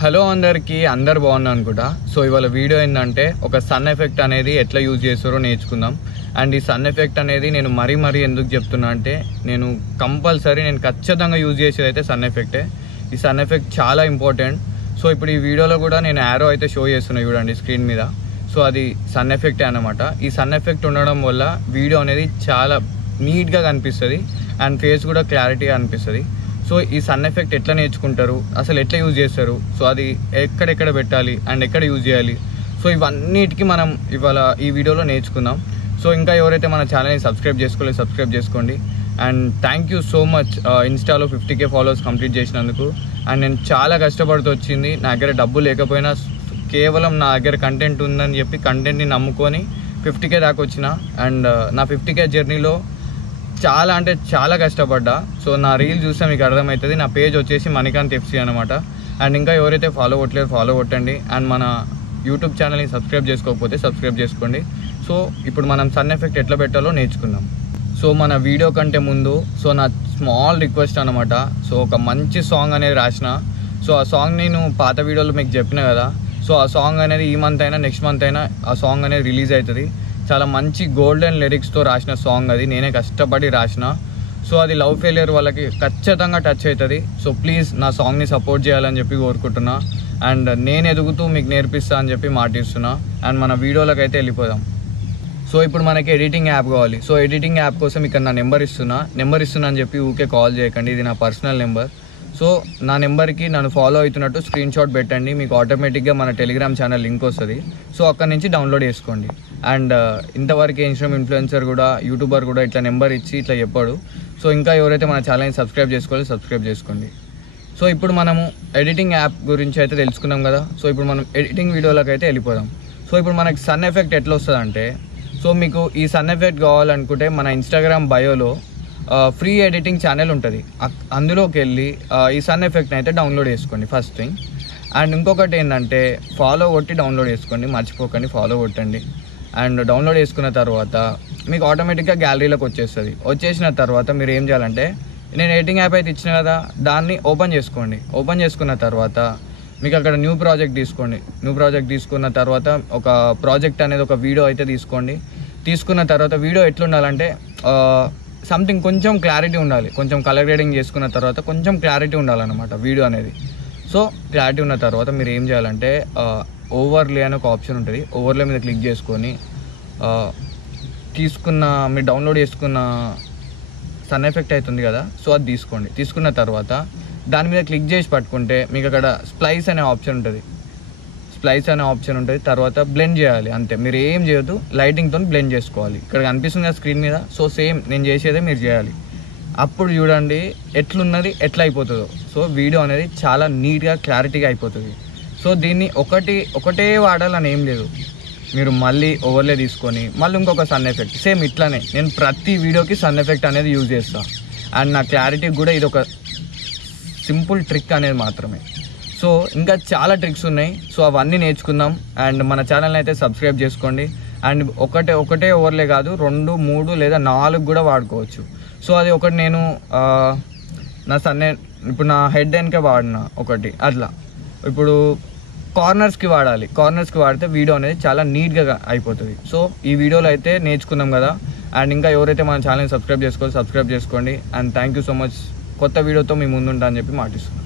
Hello అందరికీ, అందరు బాగున్నా అనుకుంటా. సో ఇవాళ వీడియో ఏంటంటే ఒక సన్ ఎఫెక్ట్ అనేది ఎట్లా యూజ్ చేస్తారో నేర్చుకుందాం. అండ్ ఈ సన్ ఎఫెక్ట్ అనేది నేను మరీ ఎందుకు చెప్తున్నా అంటే నేను ఖచ్చితంగా యూజ్ చేసేది అయితే సన్ ఎఫెక్టే. ఈ సన్ ఎఫెక్ట్ చాలా ఇంపార్టెంట్. సో ఇప్పుడు ఈ వీడియోలో కూడా నేను యారో అయితే షో చేస్తున్నా చూడండి స్క్రీన్ మీద. సో అది సన్ ఎఫెక్టే అన్నమాట. ఈ సన్ ఎఫెక్ట్ ఉండడం వల్ల వీడియో అనేది చాలా నీట్గా కనిపిస్తుంది అండ్ ఫేస్ కూడా క్లారిటీగా అనిపిస్తుంది. సో ఈ సన్ ఎఫెక్ట్ ఎట్లా నేర్చుకుంటారు, అసలు ఎట్లా యూజ్ చేస్తారు, సో అది ఎక్కడెక్కడ పెట్టాలి అండ్ ఎక్కడ యూజ్ చేయాలి, సో ఇవన్నిటికీ మనం ఇవాళ ఈ వీడియోలో నేర్చుకుందాం. సో ఇంకా ఎవరైతే మన ఛానల్ని సబ్స్క్రైబ్ చేసుకోలేదు సబ్స్క్రైబ్ చేసుకోండి. And thank you so much ఇన్స్టాలో 50K ఫాలోవర్స్ కంప్లీట్ చేసినందుకు. అండ్ నేను చాలా కష్టపడుతూ వచ్చింది. నా దగ్గర డబ్బు లేకపోయినా కేవలం నా దగ్గర కంటెంట్ ఉందని చెప్పి కంటెంట్ని నమ్ముకొని 50K దాకా వచ్చిన. అండ్ నా 50K జర్నీలో చాలా అంటే చాలా కష్టపడ్డా. సో నా రీల్ చూస్తే మీకు అర్థమవుతుంది. నా పేజ్ వచ్చేసి మణికాంత్ FC అనమాట. అండ్ ఇంకా ఎవరైతే ఫాలో కొట్టండి. అండ్ మన యూట్యూబ్ ఛానల్ని సబ్స్క్రైబ్ చేసుకోకపోతే సబ్స్క్రైబ్ చేసుకోండి. సో ఇప్పుడు మనం సన్ ఎఫెక్ట్ ఎట్లా పెట్టాలో నేర్చుకుందాం. సో మన వీడియో కంటే ముందు నా స్మాల్ రిక్వెస్ట్ అనమాట. సో ఒక మంచి సాంగ్ అనేది రాసిన. సో ఆ సాంగ్ నేను పాత వీడియోలో మీకు చెప్పిన కదా. సో ఆ సాంగ్ అనేది ఈ మంత్ అయినా నెక్స్ట్ మంత్ అయినా ఆ సాంగ్ అనేది రిలీజ్ అవుతుంది. చాలా మంచి గోల్డెన్ లిరిక్స్తో రాసిన సాంగ్ అది. నేనే కష్టపడి రాసిన. సో అది లవ్ ఫెయిలియర్ వాళ్ళకి ఖచ్చితంగా టచ్ అవుతుంది. సో ప్లీజ్ నా సాంగ్ని సపోర్ట్ చేయాలని చెప్పి కోరుకుంటున్నా. అండ్ నేను ఎదుగుతూ మీకు నేర్పిస్తా అని చెప్పి మాటిస్తున్నా. అండ్ మన వీడియోలోకి అయితే వెళ్ళిపోదాం. సో ఇప్పుడు మనకి ఎడిటింగ్ యాప్ కావాలి. సో ఎడిటింగ్ యాప్ కోసం ఇక్కడ నా నెంబర్ ఇస్తున్నా అని చెప్పి ఊకే కాల్ చేయకండి. ఇది నా పర్సనల్ నెంబర్. సో నా నెంబర్కి నన్ను ఫాలో అవుతున్నట్టు స్క్రీన్ షాట్ పెట్టండి. మీకు ఆటోమేటిక్గా మన టెలిగ్రామ్ ఛానల్ లింక్ వస్తుంది. సో అక్కడ నుంచి డౌన్లోడ్ చేసుకోండి. అండ్ ఇంతవరకు ఇన్స్టాగ్రామ్ ఇన్ఫ్లుయెన్సర్ కూడా యూట్యూబర్ కూడా ఇట్లా నెంబర్ ఇచ్చి ఇట్లా చెప్పాడు. సో ఇంకా ఎవరైతే మన ఛానల్ని సబ్స్క్రైబ్ చేసుకోండి. సో ఇప్పుడు మనము ఎడిటింగ్ యాప్ గురించి అయితే తెలుసుకున్నాం కదా. సో ఇప్పుడు మనం ఎడిటింగ్ వీడియోలోకి అయితే వెళ్ళిపోదాం. సో ఇప్పుడు మనకి సన్ ఎఫెక్ట్ ఎట్లా వస్తుంది అంటే, సో మీకు ఈ సన్ ఎఫెక్ట్ కావాలనుకుంటే మన ఇన్స్టాగ్రామ్ బయోలో ఫ్రీ ఎడిటింగ్ ఛానల్ ఉంటుంది. అందులోకి వెళ్ళి ఈ సన్ ఎఫెక్ట్ని అయితే డౌన్లోడ్ చేసుకోండి ఫస్ట్ థింగ్. అండ్ ఇంకొకటి ఏంటంటే ఫాలో కొట్టి డౌన్లోడ్ చేసుకోండి, మర్చిపోకండి ఫాలో కొట్టండి. అండ్ డౌన్లోడ్ చేసుకున్న తర్వాత మీకు ఆటోమేటిక్గా గ్యాలరీలోకి వచ్చేసిన తర్వాత మీరు ఏం చేయాలంటే, నేను ఎడిటింగ్ యాప్ అయితే ఇచ్చిన కదా, దాన్ని ఓపెన్ చేసుకోండి. ఓపెన్ చేసుకున్న తర్వాత మీకు అక్కడ న్యూ ప్రాజెక్ట్ తీసుకున్న తర్వాత ఒక ప్రాజెక్ట్ అనేది ఒక వీడియో అయితే తీసుకున్న తర్వాత వీడియో ఎట్లుండాలంటే సంథింగ్ కొంచెం క్లారిటీ ఉండాలి. కొంచెం కలర్ గ్రేడింగ్ చేసుకున్న తర్వాత కొంచెం క్లారిటీ ఉండాలన్నమాట వీడియో అనేది. సో క్లారిటీ ఉన్న తర్వాత మీరు ఏం చేయాలంటే ఓవర్లే అనే ఒక ఆప్షన్ ఉంటుంది. ఓవర్లే మీద క్లిక్ చేసుకొని మీరు డౌన్లోడ్ చేసుకున్న సన్ ఎఫెక్ట్ అవుతుంది కదా, సో అది తీసుకోండి. తీసుకున్న తర్వాత దాని మీద క్లిక్ చేసి పట్టుకుంటే మీకు అక్కడ స్ప్లైస్ అనే ఆప్షన్ ఉంటుంది. తర్వాత బ్లెండ్ చేయాలి. అంతే, మీరు ఏం చేయొద్దు, లైటింగ్తో బ్లెండ్ చేసుకోవాలి. ఇక్కడ కనిపిస్తుంది కదా స్క్రీన్ మీద. సో సేమ్ నేను చేసేదే మీరు చేయాలి. అప్పుడు చూడండి ఎట్లున్నది, ఎట్లా అయిపోతుందో. సో వీడియో అనేది చాలా నీట్గా క్లారిటీగా అయిపోతుంది. సో దీన్ని ఒకటే వాడాలని ఏం లేదు. మీరు మళ్ళీ ఓవర్లే తీసుకొని మళ్ళీ ఇంకొక సన్ ఎఫెక్ట్ సేమ్ ఇట్లానే నేను ప్రతి వీడియోకి సన్ ఎఫెక్ట్ అనేది యూజ్ చేస్తాను. అండ్ నా క్లారిటీకి కూడా ఇది ఒక సింపుల్ ట్రిక్ అనేది మాత్రమే. సో ఇంకా చాలా ట్రిక్స్ ఉన్నాయి. సో అవన్నీ నేర్చుకుందాం. అండ్ మన ఛానల్ని అయితే సబ్స్క్రైబ్ చేసుకోండి. అండ్ ఒకటే ఓవర్లే కాదు, 2, 3 లేదా 4 కూడా వాడుకోవచ్చు. సో అది ఒకటి నేను ఇప్పుడు నా హెడ్ వెనక వాడిన ఒకటి అట్లా. ఇప్పుడు కార్నర్స్కి వాడితే వీడియో అనేది చాలా నీట్గా అయిపోతుంది. సో ఈ వీడియోలో అయితే నేర్చుకుందాం కదా. అండ్ ఇంకా ఎవరైతే మన ఛానల్ని సబ్స్క్రైబ్ చేసుకోండి. And thank you so much. కొత్త వీడియోతో మీ ముందుంటా అని చెప్పి మాటిస్తున్నాను.